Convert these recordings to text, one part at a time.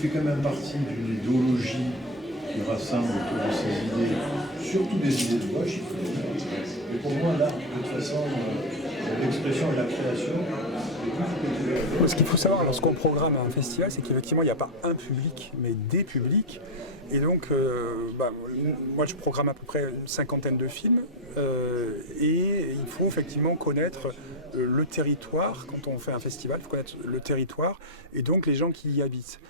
Fait quand même partie d'une idéologie qui rassemble autour de ces idées, surtout des idées de gauche. Et pour moi, là, de toute façon, l'expression de la création. Ce qu'il faut savoir lorsqu'on programme un festival, c'est qu'effectivement, il n'y a pas un public, mais des publics. Et donc, moi, je programme à peu près une cinquantaine de films. Et il faut effectivement connaître le territoire. Quand on fait un festival, il faut connaître le territoire et donc les gens qui y habitent.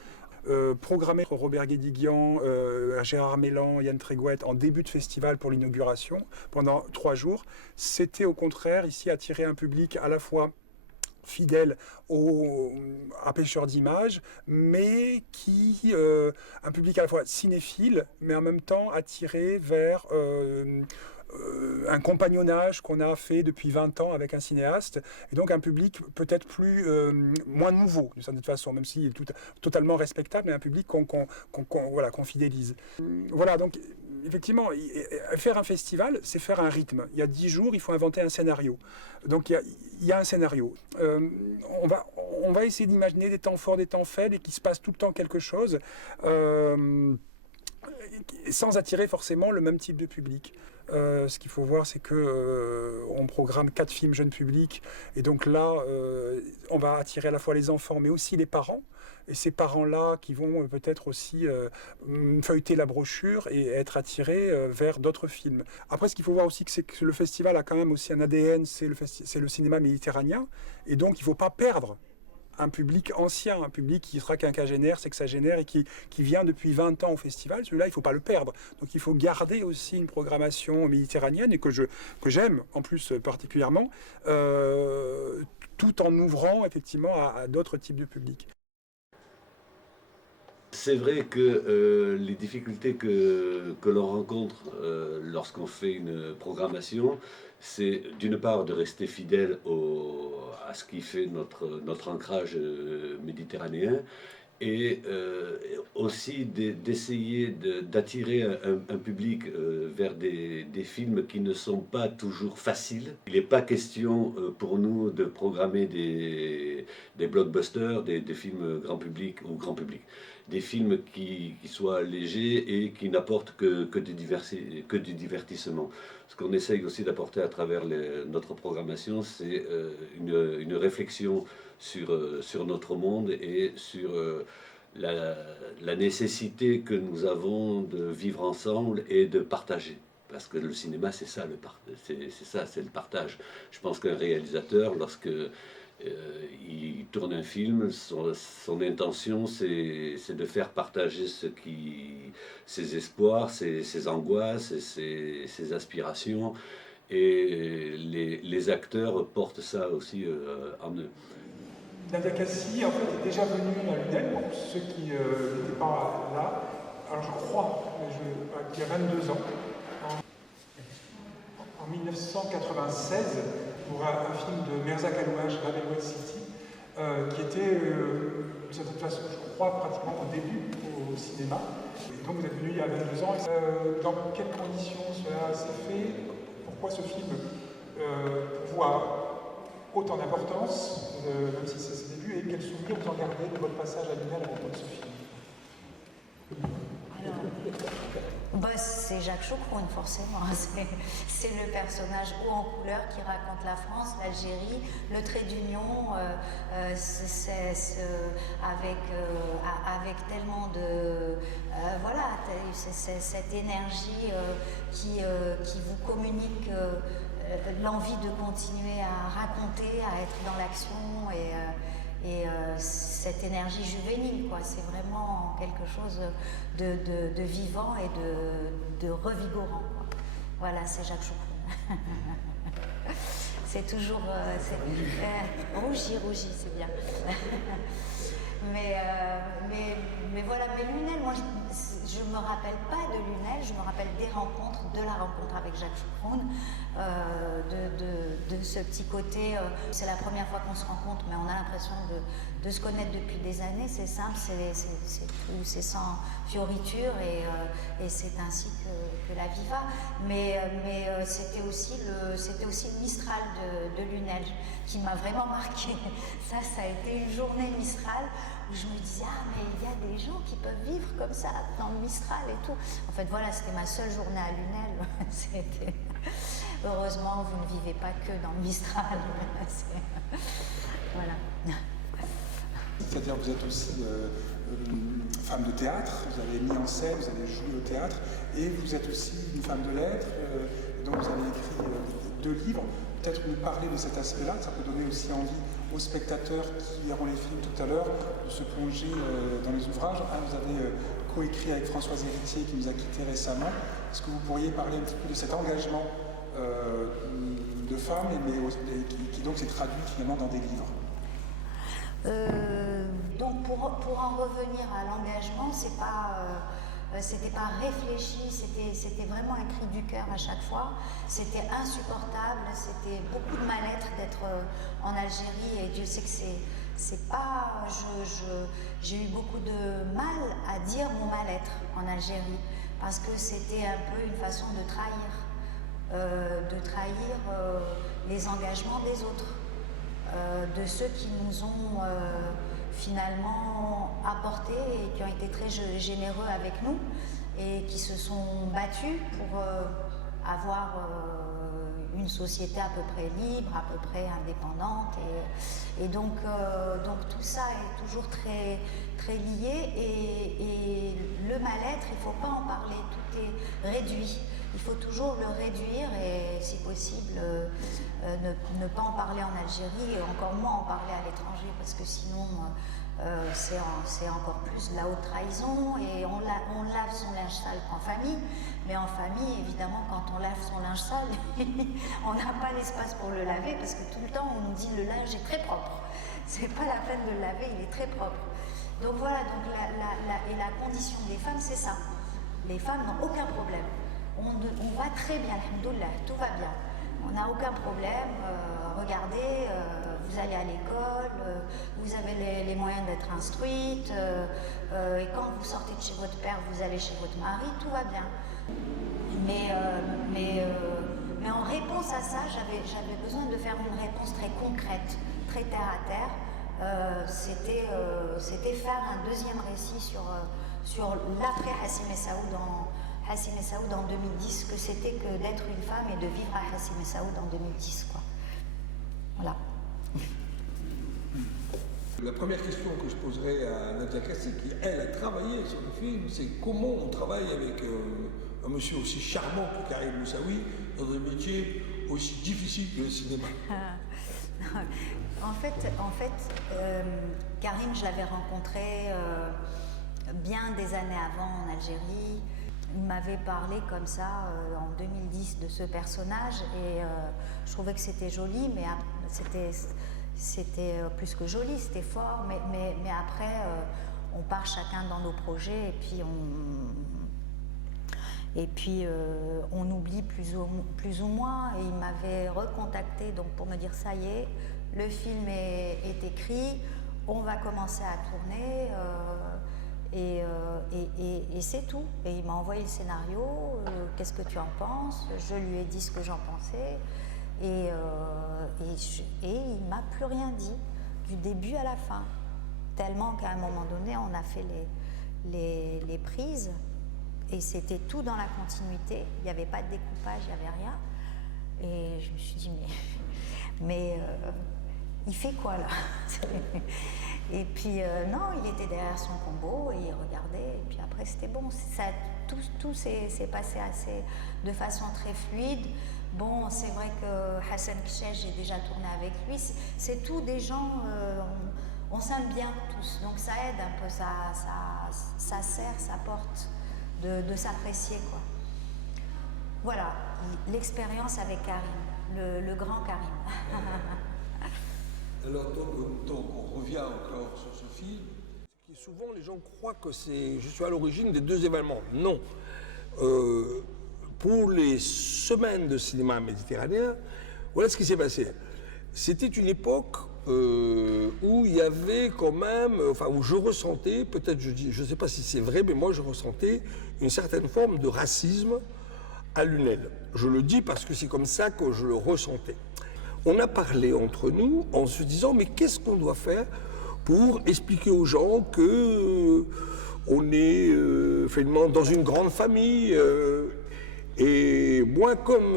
Programmer Robert Guédiguian, Gérard Mélan, Yann Tréguet en début de festival pour l'inauguration pendant 3 jours, c'était au contraire ici attirer un public à la fois fidèle à pêcheurs d'images, mais un public à la fois cinéphile, mais en même temps attiré vers un compagnonnage qu'on a fait depuis 20 ans avec un cinéaste, et donc un public peut-être moins nouveau, d'une certaine façon, même s'il est totalement respectable, mais un public qu'on fidélise. Voilà, donc effectivement, faire un festival, c'est faire un rythme. Il y a 10 jours, il faut inventer un scénario. Donc il y a un scénario. On va essayer d'imaginer des temps forts, des temps faibles, et qu'il se passe tout le temps quelque chose, sans attirer forcément le même type de public. Ce qu'il faut voir, c'est qu'on programme 4 films jeunes publics, et donc là, on va attirer à la fois les enfants, mais aussi les parents. Et ces parents-là qui vont peut-être aussi feuilleter la brochure et être attirés vers d'autres films. Après, ce qu'il faut voir aussi, c'est que le festival a quand même aussi un ADN, c'est le cinéma méditerranéen, et donc il ne faut pas perdre un public ancien, un public qui sera quinquagénaire, sexagénaire et qui vient depuis 20 ans au festival. Celui-là, il ne faut pas le perdre. Donc il faut garder aussi une programmation méditerranéenne, et que j'aime en plus particulièrement, tout en ouvrant effectivement à d'autres types de publics. C'est vrai que les difficultés que l'on rencontre lorsqu'on fait une programmation, c'est d'une part de rester fidèle à ce qui fait notre ancrage méditerranéen, et aussi d'essayer d'attirer un public vers des films qui ne sont pas toujours faciles. Il n'est pas question pour nous de programmer des blockbusters, des films grand public ou grand public. Des films qui soient légers et qui n'apportent que du divertissement. Ce qu'on essaye aussi d'apporter à travers notre programmation, c'est une réflexion sur notre monde et sur la nécessité que nous avons de vivre ensemble et de partager. Parce que le cinéma, c'est ça, c'est le partage. Je pense qu'un réalisateur, lorsque il tourne un film, son intention, c'est de faire partager ses espoirs, ses angoisses, ses aspirations. Et les acteurs portent ça aussi en eux. Nadia Cassi, en fait, est déjà venue à l'UNEL, pour ceux qui n'étaient pas là. Alors je crois qu'il y a 22 ans, en 1996, pour un film de Merzak Alouage, Babel City, qui était, de cette façon, je crois, pratiquement au début au cinéma. Et donc vous êtes venu il y a 22 ans. Dans quelles conditions cela s'est fait? Pourquoi ce film voit autant d'importance, même si c'est ses débuts, et quels souvenirs vous en gardez de votre passage à l'UNEL avec ce film? C'est Jacques Choucroune, forcément. C'est le personnage haut en couleur qui raconte la France, l'Algérie, le trait d'union, avec tellement de... voilà, cette énergie qui vous communique l'envie de continuer à raconter, à être dans l'action, et cette énergie juvénile, quoi. C'est vraiment quelque chose de vivant et de revigorant, quoi. Voilà, c'est Jacques Choucroune. C'est toujours... rougi, c'est bien. mais voilà, mais Lunel, moi je me rappelle pas de Lunel, je me rappelle des rencontres, de la rencontre avec Jacques Choukroun, de ce petit côté, c'est la première fois qu'on se rencontre, mais on a l'impression de se connaître depuis des années, c'est simple, c'est sans fioriture et c'est ainsi que la vie va. Mais c'était aussi le Mistral de Lunel qui m'a vraiment marqué. Ça a été une journée Mistral où je me disais, ah mais il y a des gens qui peuvent vivre comme ça dans le Mistral et tout. En fait voilà, c'était ma seule journée à Lunel. Heureusement, vous ne vivez pas que dans le Mistral. Voilà. C'est-à-dire que vous êtes aussi femme de théâtre, vous avez mis en scène, vous avez joué au théâtre, et vous êtes aussi une femme de lettres, donc vous avez écrit 2 livres. Peut-être nous parler de cet aspect-là, ça peut donner aussi envie aux spectateurs qui verront les films tout à l'heure de se plonger dans les ouvrages. Vous avez coécrit avec Françoise Héritier qui nous a quittés récemment. Est-ce que vous pourriez parler un petit peu de cet engagement de femmes qui donc s'est traduit finalement dans des livres? Donc pour en revenir à l'engagement, c'était pas réfléchi, c'était vraiment un cri du cœur à chaque fois. C'était insupportable, c'était beaucoup de mal-être d'être en Algérie et Dieu sait que c'est pas... J'ai eu beaucoup de mal à dire mon mal-être en Algérie parce que c'était un peu une façon de trahir les engagements des autres. De ceux qui nous ont finalement apporté et qui ont été très généreux avec nous et qui se sont battus pour avoir une société à peu près libre, à peu près indépendante. Et donc tout ça est toujours très, très lié et le mal-être, il ne faut pas en parler, tout est réduit. Il faut toujours le réduire et, si possible, ne pas en parler en Algérie et encore moins en parler à l'étranger parce que sinon c'est encore plus de la haute trahison et on lave son linge sale en famille, mais en famille, évidemment, quand on lave son linge sale, on n'a pas l'espace pour le laver parce que tout le temps on nous dit le linge est très propre. C'est pas la peine de le laver, il est très propre. Donc voilà, donc la condition des femmes, c'est ça. Les femmes n'ont aucun problème. On va très bien, alhamdoulilah, tout va bien. On n'a aucun problème. Regardez, vous allez à l'école, vous avez les moyens d'être instruite, et quand vous sortez de chez votre père, vous allez chez votre mari, tout va bien. Mais en réponse à ça, j'avais besoin de faire une réponse très concrète, très terre à terre. C'était faire un deuxième récit sur l'après Hassim Essaoud en 2010, que c'était que d'être une femme et de vivre à Hassim Essaoud en 2010, quoi. Voilà. La première question que je poserai à Nadia Kassé, qui elle a travaillé sur le film, c'est comment on travaille avec un monsieur aussi charmant que Karim Moussaoui dans un métier aussi difficile que le cinéma. En fait, Karim, je l'avais rencontré bien des années avant en Algérie. Il m'avait parlé comme ça en 2010 de ce personnage et je trouvais que c'était joli, mais c'était plus que joli, c'était fort, mais après on part chacun dans nos projets et puis on oublie plus ou moins. Et il m'avait recontacté donc pour me dire ça y est, le film est écrit, on va commencer à tourner. Et c'est tout. Et il m'a envoyé le scénario, qu'est-ce que tu en penses? Je lui ai dit ce que j'en pensais. Et il m'a plus rien dit, du début à la fin. Tellement qu'à un moment donné, on a fait les prises, et c'était tout dans la continuité. Il n'y avait pas de découpage, il n'y avait rien. Et je me suis dit, mais il fait quoi là? Et puis non, il était derrière son combo et il regardait, et puis après c'était bon. Tout s'est passé de façon très fluide. Bon, c'est vrai que Hassan Kchech, j'ai déjà tourné avec lui. C'est tout des gens, on s'aime bien tous, donc ça aide un peu, ça sert, ça porte de s'apprécier, quoi. Voilà. l'expérience avec Karim, le grand Karim. Alors, donc, on revient encore sur ce film. Souvent, les gens croient que je suis à l'origine des deux événements. Non. Pour les semaines de cinéma méditerranéen, voilà ce qui s'est passé. C'était une époque où il y avait quand même, enfin où je ressentais, peut-être je ne sais pas si c'est vrai, mais moi je ressentais une certaine forme de racisme à Lunel. Je le dis parce que c'est comme ça que je le ressentais. On a parlé entre nous en se disant mais qu'est-ce qu'on doit faire pour expliquer aux gens que on est finalement dans une grande famille. Et moi, comme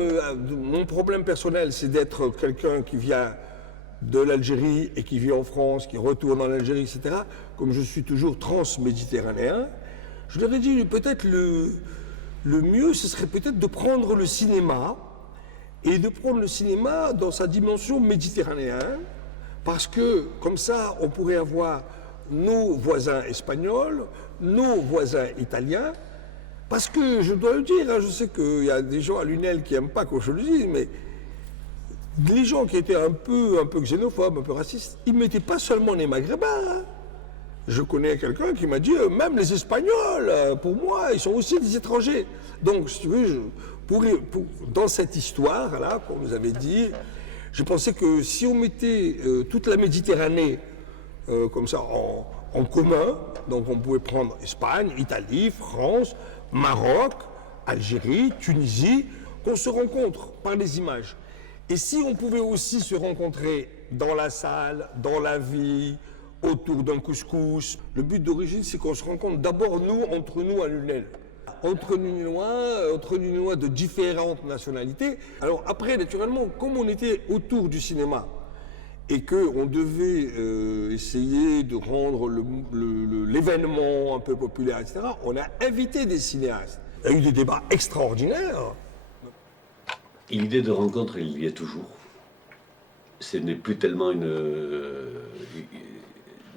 mon problème personnel, c'est d'être quelqu'un qui vient de l'Algérie et qui vit en France, qui retourne en Algérie, etc., comme je suis toujours transméditerranéen, je leur ai dit peut-être le mieux, ce serait peut-être de prendre le cinéma et de prendre le cinéma dans sa dimension méditerranéenne, parce que comme ça, on pourrait avoir nos voisins espagnols, nos voisins italiens, parce que je dois le dire, hein, je sais qu'il y a des gens à Lunel qui n'aiment pas que je le dise, mais les gens qui étaient un peu xénophobes, un peu racistes, ils ne mettaient pas seulement les Maghrébins. Hein. Je connais quelqu'un qui m'a dit, même les Espagnols, pour moi, ils sont aussi des étrangers. Donc, si tu veux, dans cette histoire-là, qu'on nous avait dit, je pensais que si on mettait toute la Méditerranée comme ça en commun, donc on pouvait prendre Espagne, Italie, France, Maroc, Algérie, Tunisie, qu'on se rencontre par les images. Et si on pouvait aussi se rencontrer dans la salle, dans la vie, autour d'un couscous, le but d'origine, c'est qu'on se rencontre d'abord entre nous à Lunel. Entre Ninois de différentes nationalités. Alors après, naturellement, comme on était autour du cinéma et qu'on devait essayer de rendre l'événement un peu populaire, etc., on a invité des cinéastes. Il y a eu des débats extraordinaires. L'idée de rencontre, il y est toujours. Ce n'est plus tellement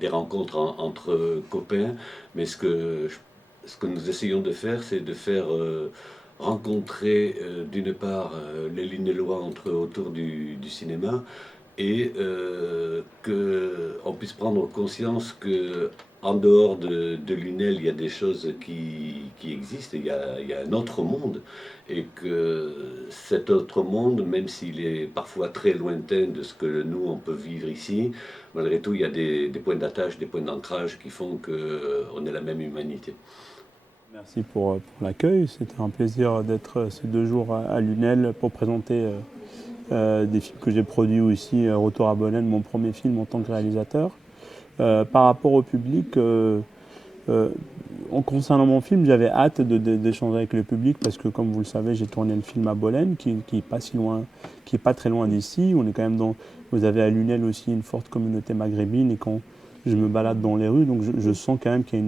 des rencontres entre copains, mais ce que nous essayons de faire, c'est de faire rencontrer d'une part les Lunélois autour du cinéma et qu'on puisse prendre conscience que en dehors de Lunel, il y a des choses qui existent, il y a un autre monde, et que cet autre monde, même s'il est parfois très lointain de ce que nous, on peut vivre ici, malgré tout, il y a des points d'attache, des points d'ancrage qui font qu'on est la même humanité. Merci pour l'accueil, c'était un plaisir d'être ces 2 jours à Lunel pour présenter des films que j'ai produits aussi, Retour à Bolène, mon premier film en tant que réalisateur. Par rapport au public, en concernant mon film, j'avais hâte d'échanger avec le public parce que, comme vous le savez, j'ai tourné le film à Bolène, qui est pas si loin, qui est pas très loin d'ici. On est quand même vous avez à Lunel aussi une forte communauté maghrébine et quand je me balade dans les rues, donc je sens quand même qu'il y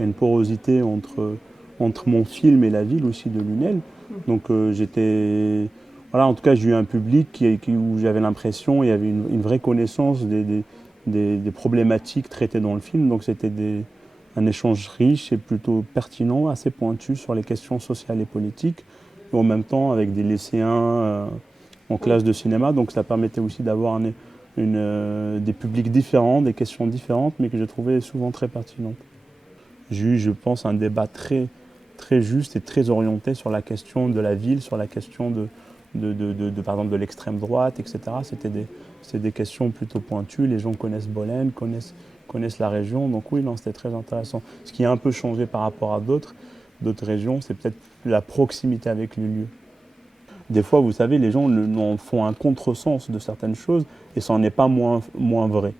a une porosité entre mon film et la ville aussi de Lunel. Donc voilà, en tout cas, j'ai eu un public où j'avais l'impression, il y avait une vraie connaissance des problématiques traitées dans le film. Donc c'était un échange riche et plutôt pertinent, assez pointu sur les questions sociales et politiques, et en même temps avec des lycéens en classe de cinéma. Donc ça permettait aussi d'avoir des publics différents, des questions différentes, mais que j'ai trouvé souvent très pertinentes. J'ai eu, je pense, un débat très, très juste et très orienté sur la question de la ville, sur la question par exemple de l'extrême droite, etc. C'était des questions plutôt pointues. Les gens connaissent Bolène, connaissent la région. Donc oui, c'était très intéressant. Ce qui a un peu changé par rapport à d'autres régions, c'est peut-être la proximité avec le lieu. Des fois, vous savez, les gens en font un contresens de certaines choses et ça n'en est pas moins vrai.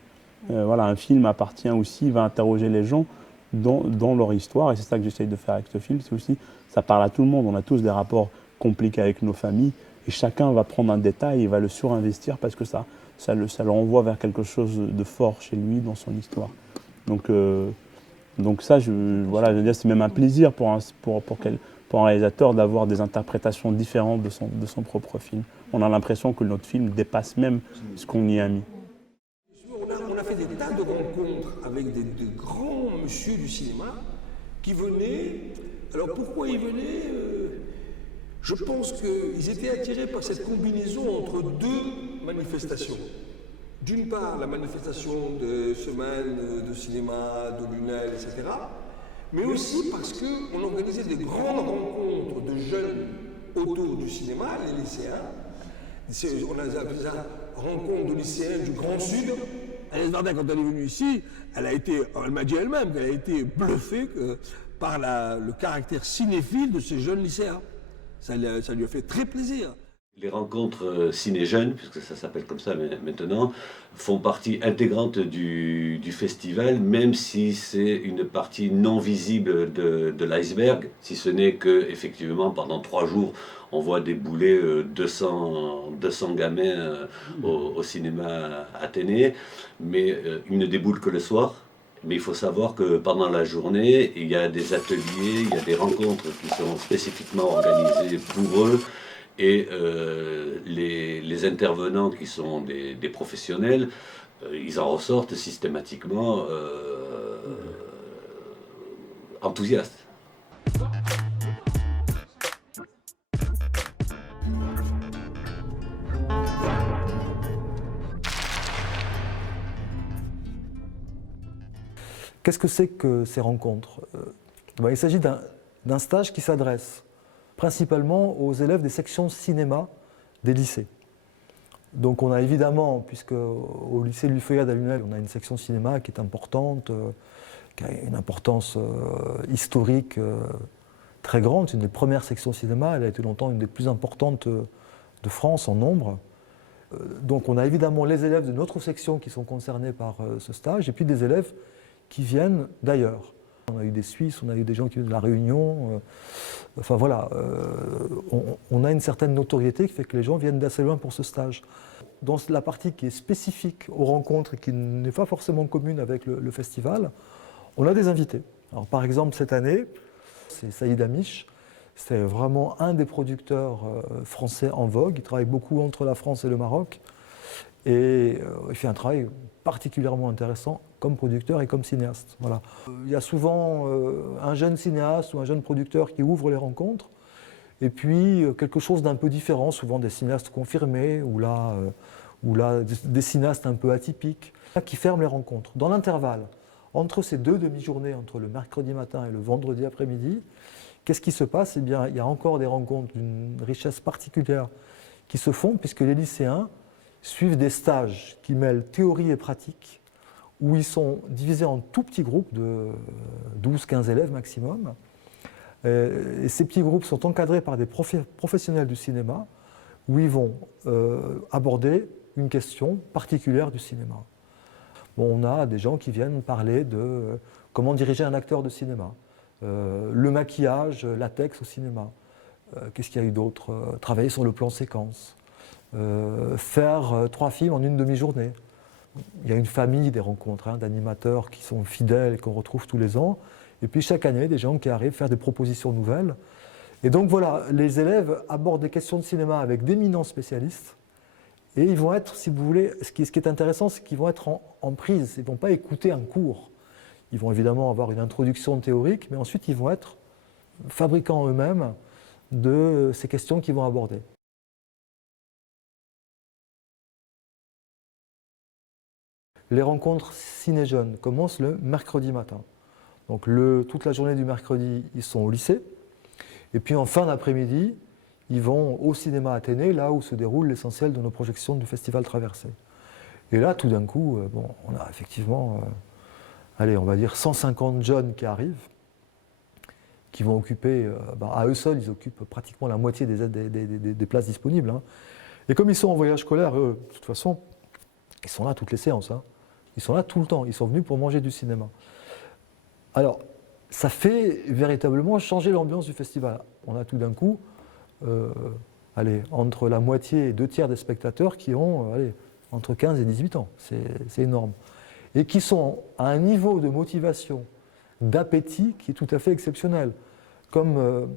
Voilà, un film appartient aussi, va interroger les gens dans leur histoire, et c'est ça que j'essaye de faire avec ce film. C'est aussi, ça parle à tout le monde. On a tous des rapports compliqués avec nos familles. Et chacun va prendre un détail et va le surinvestir parce que ça le renvoie vers quelque chose de fort chez lui dans son histoire. Donc ça, je veux dire, c'est même un plaisir pour un réalisateur d'avoir des interprétations différentes de son propre film. On a l'impression que notre film dépasse même ce qu'on y a mis. On a fait des tas de rencontres avec de grands messieurs du cinéma qui venaient. Alors pourquoi ils venaient Je pense qu'ils étaient attirés par cette combinaison entre deux manifestations. D'une part, la manifestation de semaines de cinéma, de Lunel, etc. Mais aussi parce qu'on organisait des grandes rencontres de jeunes autour du cinéma, les lycéens. On a appelé ça rencontre de lycéens du Grand Sud. Agnès Varda, quand elle est venue ici, elle m'a dit elle-même qu'elle a été bluffée par le caractère cinéphile de ces jeunes lycéens. Ça lui a fait très plaisir. Les rencontres ciné-jeunes, puisque ça s'appelle comme ça maintenant, font partie intégrante du festival, même si c'est une partie non visible de l'iceberg, si ce n'est que effectivement pendant 3 jours, on voit débouler 200 gamins au cinéma Athénée, mais ils ne déboulent que le soir. Mais il faut savoir que pendant la journée, il y a des ateliers, il y a des rencontres qui sont spécifiquement organisées pour eux. Et les intervenants qui sont des professionnels, ils en ressortent systématiquement enthousiastes. Qu'est-ce que c'est que ces rencontres? Il s'agit d'un stage qui s'adresse principalement aux élèves des sections cinéma des lycées. Donc on a évidemment, puisque au lycée Louis Feuillade à Lunel, on a une section cinéma qui est importante, qui a une importance historique très grande. C'est une des premières sections cinéma, elle a été longtemps une des plus importantes de France en nombre. Donc on a évidemment les élèves de notre section qui sont concernés par ce stage, et puis des élèves qui viennent d'ailleurs. On a eu des Suisses, on a eu des gens qui viennent de La Réunion. Enfin voilà, on a une certaine notoriété qui fait que les gens viennent d'assez loin pour ce stage. Dans la partie qui est spécifique aux rencontres et qui n'est pas forcément commune avec le festival, on a des invités. Alors, par exemple, cette année, c'est Saïd Amish. C'est vraiment un des producteurs français en vogue. Il travaille beaucoup entre la France et le Maroc. Et il fait un travail particulièrement intéressant comme producteur et comme cinéaste. Voilà. Il y a souvent un jeune cinéaste ou un jeune producteur qui ouvre les rencontres, et puis quelque chose d'un peu différent, souvent des cinéastes confirmés, ou là des cinéastes un peu atypiques, qui ferment les rencontres. Dans l'intervalle, entre ces 2 demi-journées, entre le mercredi matin et le vendredi après-midi, qu'est-ce qui se passe? Eh bien, il y a encore des rencontres d'une richesse particulière qui se font, puisque les lycéens suivent des stages qui mêlent théorie et pratique, où ils sont divisés en tout petits groupes de 12-15 élèves maximum. Et ces petits groupes sont encadrés par des professionnels du cinéma, où ils vont aborder une question particulière du cinéma. Bon, on a des gens qui viennent parler de comment diriger un acteur de cinéma, le maquillage, latex au cinéma. Qu'est-ce qu'il y a eu d'autre? Travailler sur le plan séquence. Faire 3 films en une demi-journée. Il y a une famille des rencontres d'animateurs qui sont fidèles et qu'on retrouve tous les ans. Et puis chaque année, des gens qui arrivent à faire des propositions nouvelles. Et donc voilà, les élèves abordent des questions de cinéma avec d'éminents spécialistes. Et ils vont être, si vous voulez, ce qui est intéressant, c'est qu'ils vont être en prise. Ils ne vont pas écouter un cours. Ils vont évidemment avoir une introduction théorique, mais ensuite ils vont être fabricants eux-mêmes de ces questions qu'ils vont aborder. Les rencontres ciné-jeunes commencent le mercredi matin. Donc toute la journée du mercredi, ils sont au lycée. Et puis en fin d'après-midi, ils vont au cinéma Athénée, là où se déroule l'essentiel de nos projections du Festival Traversée. Et là, tout d'un coup, on a effectivement, on va dire 150 jeunes qui arrivent, qui vont occuper, à eux seuls, ils occupent pratiquement la moitié des places disponibles. Et comme ils sont en voyage scolaire, eux, de toute façon, ils sont là toutes les séances. Ils sont là tout le temps, ils sont venus pour manger du cinéma. Alors, ça fait véritablement changer l'ambiance du festival. On a tout d'un coup, entre la moitié et 2/3 des spectateurs qui ont entre 15 et 18 ans. C'est énorme. Et qui sont à un niveau de motivation, d'appétit qui est tout à fait exceptionnel. Comme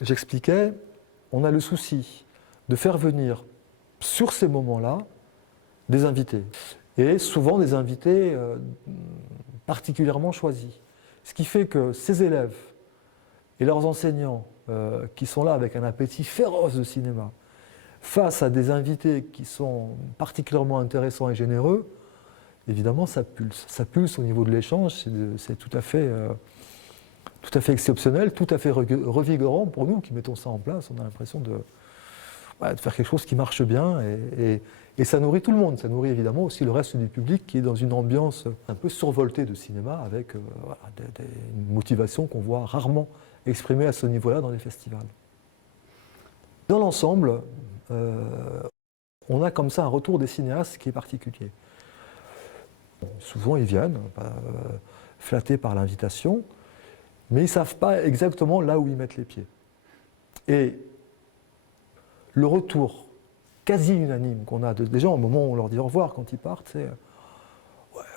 j'expliquais, on a le souci de faire venir sur ces moments-là des invités. Et souvent des invités particulièrement choisis. Ce qui fait que ces élèves et leurs enseignants qui sont là avec un appétit féroce de cinéma, face à des invités qui sont particulièrement intéressants et généreux, évidemment, ça pulse. Ça pulse au niveau de l'échange, c'est tout à fait exceptionnel, tout à fait revigorant pour nous qui mettons ça en place. On a l'impression de faire quelque chose qui marche bien et ça nourrit tout le monde. Ça nourrit évidemment aussi le reste du public qui est dans une ambiance un peu survoltée de cinéma avec une motivation qu'on voit rarement exprimée à ce niveau-là dans les festivals. Dans l'ensemble, on a comme ça un retour des cinéastes qui est particulier. Souvent ils viennent, flattés par l'invitation, mais ils ne savent pas exactement là où ils mettent les pieds. Et le retour quasi unanime qu'on a des gens au moment où on leur dit au revoir quand ils partent, c'est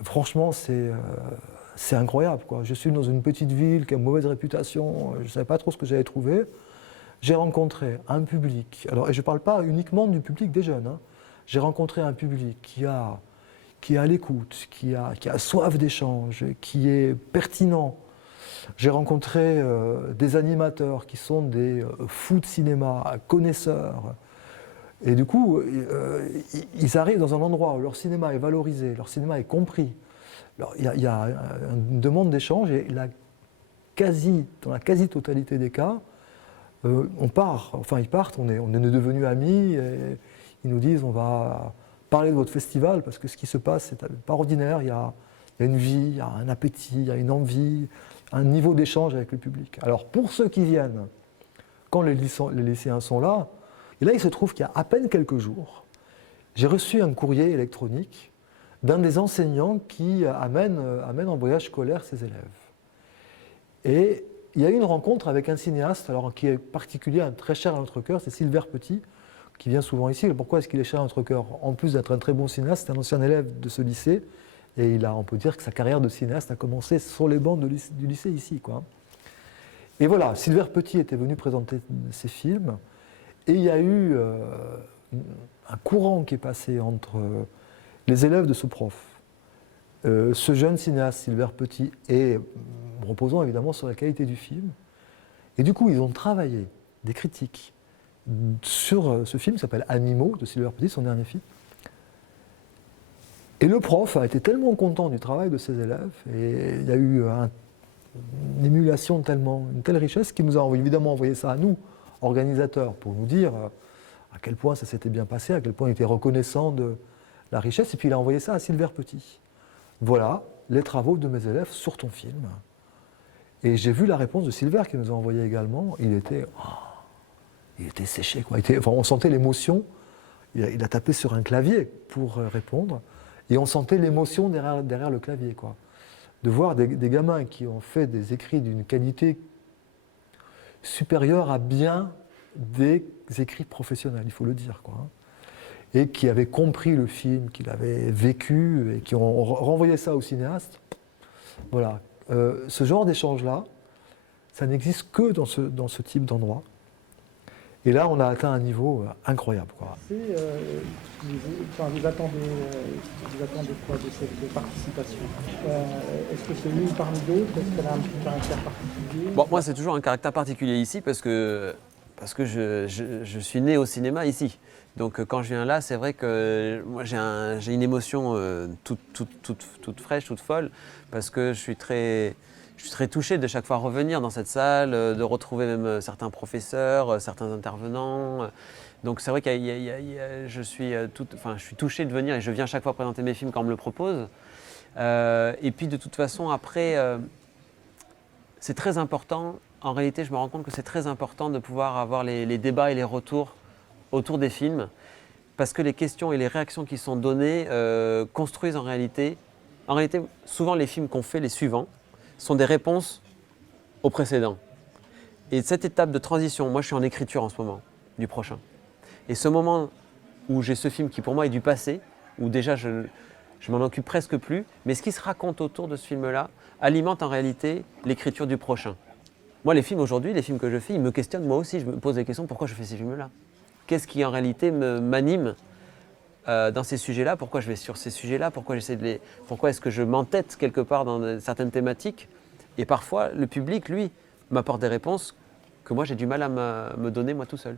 franchement c'est incroyable, quoi. Je suis dans une petite ville qui a une mauvaise réputation, je ne savais pas trop ce que j'allais trouver. J'ai rencontré un public, alors, et je ne parle pas uniquement du public des jeunes, hein. J'ai rencontré un public qui est à l'écoute, qui a soif d'échange, qui est pertinent. J'ai rencontré des animateurs qui sont des fous de cinéma, connaisseurs. Et du coup, ils arrivent dans un endroit où leur cinéma est valorisé, leur cinéma est compris. Il y a une demande d'échange et dans la quasi-totalité des cas, ils partent, on est devenus amis et ils nous disent on va parler de votre festival parce que ce qui se passe c'est pas ordinaire, il y a une vie, il y a un appétit, il y a une envie, un niveau d'échange avec le public. Alors pour ceux qui viennent, quand les lycéens sont là, et là il se trouve qu'il y a à peine quelques jours, j'ai reçu un courrier électronique d'un des enseignants qui amène en voyage scolaire ses élèves. Et il y a eu une rencontre avec un cinéaste alors, qui est particulier, très cher à notre cœur, c'est Silver Petit, qui vient souvent ici. Pourquoi est-ce qu'il est cher à notre cœur? En plus d'être un très bon cinéaste, c'est un ancien élève de ce lycée, et on peut dire que sa carrière de cinéaste a commencé sur les bancs du lycée ici, quoi. Et voilà, Silver Petit était venu présenter ses films, et il y a eu un courant qui est passé entre les élèves de ce prof, ce jeune cinéaste Silver Petit, et reposant évidemment sur la qualité du film. Et du coup, ils ont travaillé des critiques sur ce film qui s'appelle Animaux de Silver Petit, son dernier film. Et le prof a été tellement content du travail de ses élèves, et il y a eu une émulation une telle richesse qu'il nous a évidemment envoyé ça à nous, organisateurs, pour nous dire à quel point ça s'était bien passé, à quel point il était reconnaissant de la richesse, et puis il a envoyé ça à Silver Petit. Voilà les travaux de mes élèves sur ton film. Et j'ai vu la réponse de Silver qui nous a envoyé également. Il était séché, quoi. On sentait l'émotion. Il a tapé sur un clavier pour répondre. Et on sentait l'émotion derrière le clavier, quoi. De voir des gamins qui ont fait des écrits d'une qualité supérieure à bien des écrits professionnels, il faut le dire, quoi. Et qui avaient compris le film, qui l'avaient vécu et qui ont renvoyé ça au cinéaste. Voilà. Ce genre d'échange-là, ça n'existe que dans ce type d'endroit. Et là, on a atteint un niveau incroyable, quoi. Vous attendez quoi de cette participation? Est-ce que c'est une parmi d'autres? Est-ce qu'elle a un petit caractère particulier? Bon, moi, c'est toujours un caractère particulier ici parce que je suis né au cinéma ici. Donc quand je viens là, c'est vrai que moi j'ai une émotion toute fraîche, toute folle, parce que je suis très touché de chaque fois revenir dans cette salle, de retrouver même certains professeurs, certains intervenants. Donc c'est vrai que je suis touché de venir et je viens chaque fois présenter mes films quand on me le propose. Et puis de toute façon, après, c'est très important. En réalité, je me rends compte que c'est très important de pouvoir avoir les débats et les retours autour des films, parce que les questions et les réactions qui sont données construisent en réalité, souvent les films qu'on fait, les suivants, sont des réponses aux précédents. Et cette étape de transition, moi je suis en écriture en ce moment, du prochain. Et ce moment où j'ai ce film qui pour moi est du passé, où déjà je m'en occupe presque plus, mais ce qui se raconte autour de ce film-là alimente en réalité l'écriture du prochain. Moi les films aujourd'hui, les films que je fais, ils me questionnent moi aussi, je me pose des questions, pourquoi je fais ces films-là ? Qu'est-ce qui en réalité m'anime dans ces sujets-là? Pourquoi je vais sur ces sujets-là? Pourquoi est-ce que je m'entête quelque part dans certaines thématiques? Et parfois, le public, lui, m'apporte des réponses que moi j'ai du mal à me donner moi tout seul.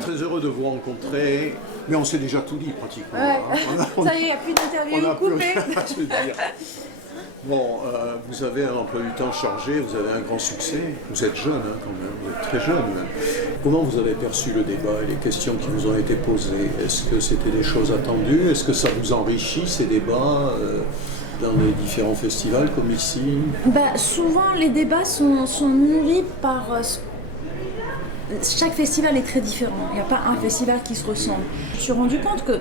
Très heureux de vous rencontrer, mais on s'est déjà tout dit pratiquement. Ouais. Hein. Ça y est, il n'y a plus d'interview coupée. Je veux dire. Bon, vous avez un emploi du temps chargé, vous avez un grand succès, vous êtes jeune hein, quand même, vous êtes très jeune. Comment vous avez perçu le débat et les questions qui vous ont été posées? Est-ce que c'était des choses attendues? Est-ce que ça vous enrichit ces débats dans les différents festivals comme ici? Souvent, les débats sont nourris par... chaque festival est très différent. Il n'y a pas un festival qui se ressemble. Je me suis rendu compte que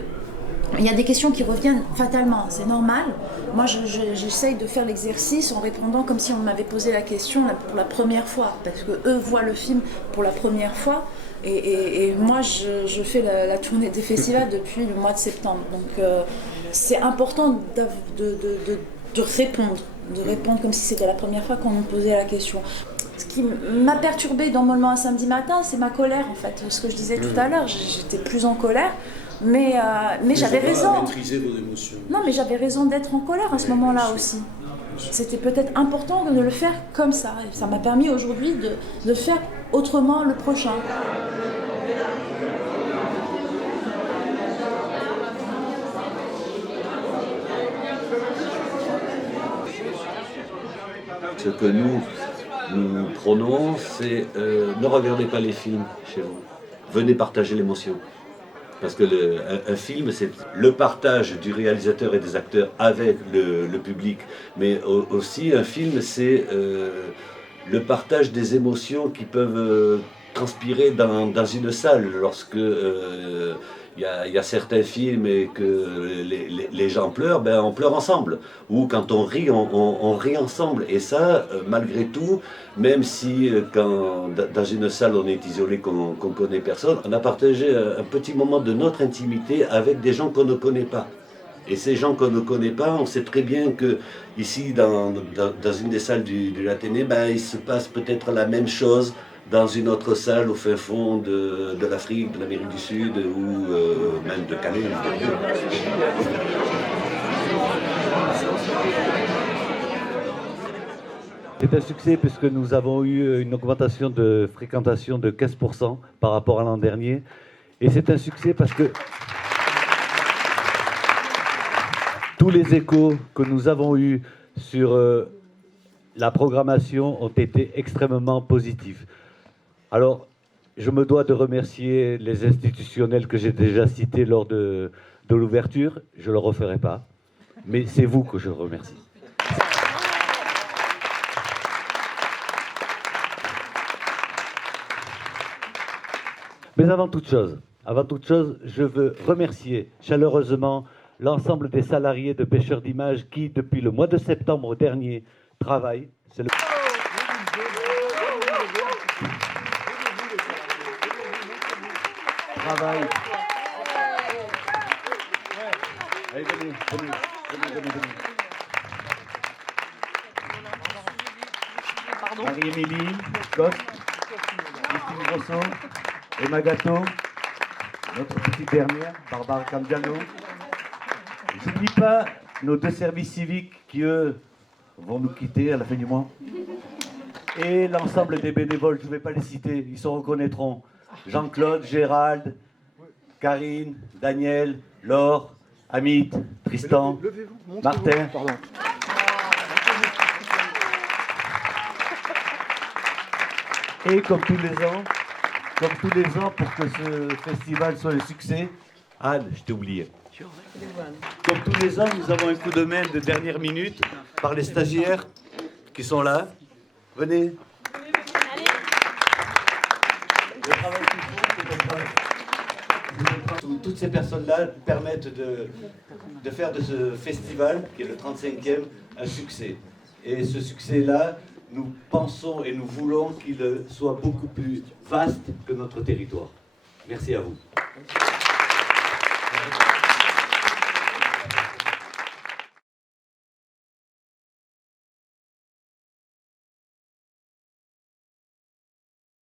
il y a des questions qui reviennent fatalement, c'est normal. Moi, j'essaye de faire l'exercice en répondant comme si on m'avait posé la question pour la première fois, parce qu'eux voient le film pour la première fois. Et moi, je fais la tournée des festivals depuis le mois de septembre. Donc, c'est important de répondre comme si c'était la première fois qu'on me posait la question. Ce qui m'a perturbée dans Mollement un samedi matin, c'est ma colère en fait. Ce que je disais tout à l'heure, j'étais plus en colère. Mais j'avais raison. Maîtriser vos émotions. Non, mais j'avais raison d'être en colère à ce moment-là aussi. C'était peut-être important de le faire comme ça. Et ça m'a permis aujourd'hui de faire autrement le prochain. Ce que nous prônons, c'est ne regardez pas les films chez vous. Venez partager l'émotion. Parce que un film, c'est le partage du réalisateur et des acteurs avec le public. Mais aussi, un film, c'est le partage des émotions qui peuvent transpirer dans une salle. Lorsque il y a certains films et que les gens pleurent, ben on pleure ensemble. Ou quand on rit, on rit ensemble. Et ça, malgré tout, même si dans une salle on est isolé, qu'on ne connaît personne, on a partagé un petit moment de notre intimité avec des gens qu'on ne connaît pas. Et ces gens qu'on ne connaît pas, on sait très bien que ici, dans une des salles de l'Athénée, ben, il se passe peut-être la même chose dans une autre salle au fin fond de l'Afrique, de l'Amérique du Sud ou même de Calais. C'est un succès puisque nous avons eu une augmentation de fréquentation de 15% par rapport à l'an dernier. Et c'est un succès parce que tous les échos que nous avons eus sur la programmation ont été extrêmement positifs. Alors, je me dois de remercier les institutionnels que j'ai déjà cités lors de l'ouverture. Je ne le referai pas, mais c'est vous que je remercie. Mais avant toute chose, je veux remercier chaleureusement l'ensemble des salariés de Pêcheurs d'Images qui, depuis le mois de septembre dernier, travaillent. C'est le... Travail. Allez, venez. Marie-Émilie, Coste, Christine Grosso, Emma Gâteau, notre petite dernière, Barbara Cambiano. Je n'oublie pas nos deux services civiques qui, eux, vont nous quitter à la fin du mois. Et l'ensemble des bénévoles, je ne vais pas les citer, ils se reconnaîtront. Jean-Claude, Gérald, Karine, Daniel, Laure, Amit, Tristan, Martin. Pardon. Et comme tous les ans, pour que ce festival soit un succès, Anne, je t'ai oublié. Comme tous les ans, nous avons un coup de main de dernière minute par les stagiaires qui sont là. Venez. Le travail qu'ils font, toutes ces personnes-là permettent de faire de ce festival, qui est le 35e, un succès. Et ce succès-là, nous pensons et nous voulons qu'il soit beaucoup plus vaste que notre territoire. Merci à vous.